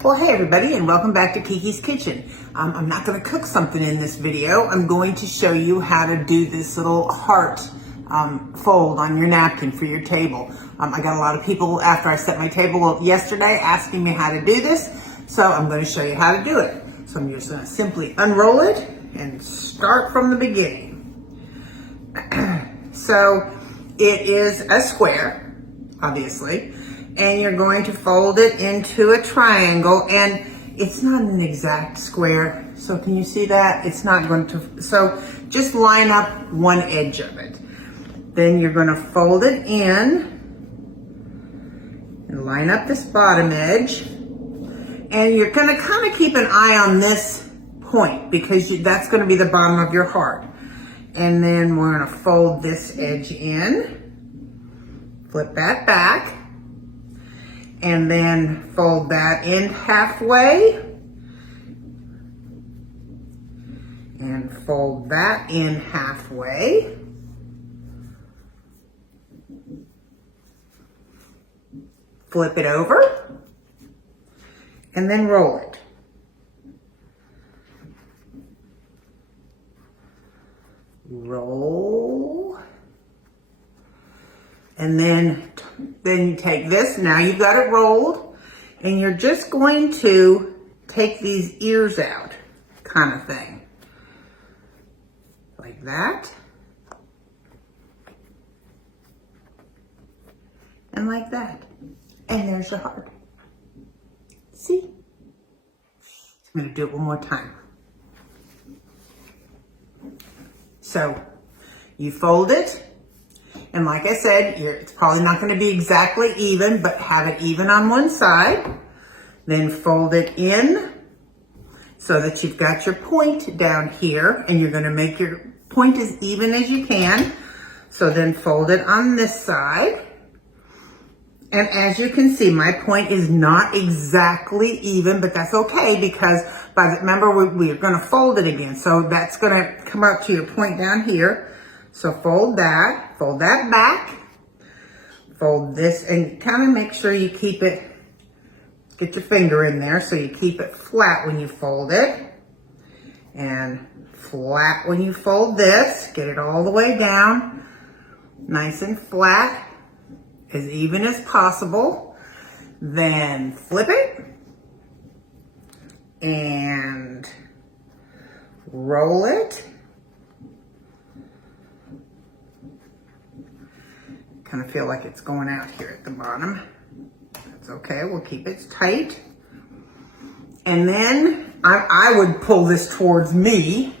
Well, hey everybody, and welcome back to Kiki's Kitchen. I'm not going to cook something in this video. I'm going to show you how to do this little heart fold on your napkin for your table. I got a lot of people after I set my table yesterday asking me how to do this, so I'm going to show you how to do it. So I'm just going to simply unroll it and start from the beginning. So it is a square, obviously, and you're going to fold it into a triangle, and it's not an exact square. So can you see that? It's not going to, so just line up one edge of it. Then you're going to fold it in and line up this bottom edge. And you're going to kind of keep an eye on this point because that's going to be the bottom of your heart. And then we're going to fold this edge in, flip that back, and then fold that in halfway, and fold that in halfway. Flip it over, and then roll it. Roll. And then you take this, now you've got it rolled, and you're just going to take these ears out, kind of thing. Like that. And like that. And there's your heart. See? I'm going to do it one more time. So, you fold it. And like I said, it's probably not going to be exactly even, but have it even on one side. Then fold it in so that you've got your point down here, and you're going to make your point as even as you can. So then fold it on this side. And as you can see, my point is not exactly even, but that's okay because remember, we're going to fold it again. So that's going to come up to your point down here. So fold that back, fold this, and kind of make sure you keep it, get your finger in there so you keep it flat when you fold it, and flat when you fold this. Get it all the way down, nice and flat, as even as possible. Then flip it, and roll it. Kind of feel like it's going out here at the bottom. That's okay, we'll keep it tight. And then I would pull this towards me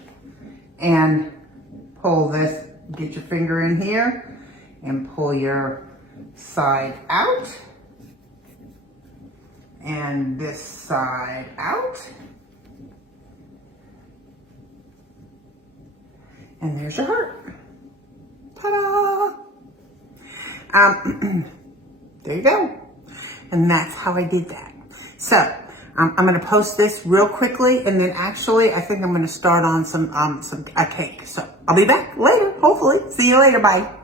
and pull this, get your finger in here and pull your side out. And this side out. And there's your heart. Ta-da! There you go. And that's how I did that. So, I'm going to post this real quickly, and then actually, I think I'm going to start on a cake. So, I'll be back later, hopefully. See you later. Bye.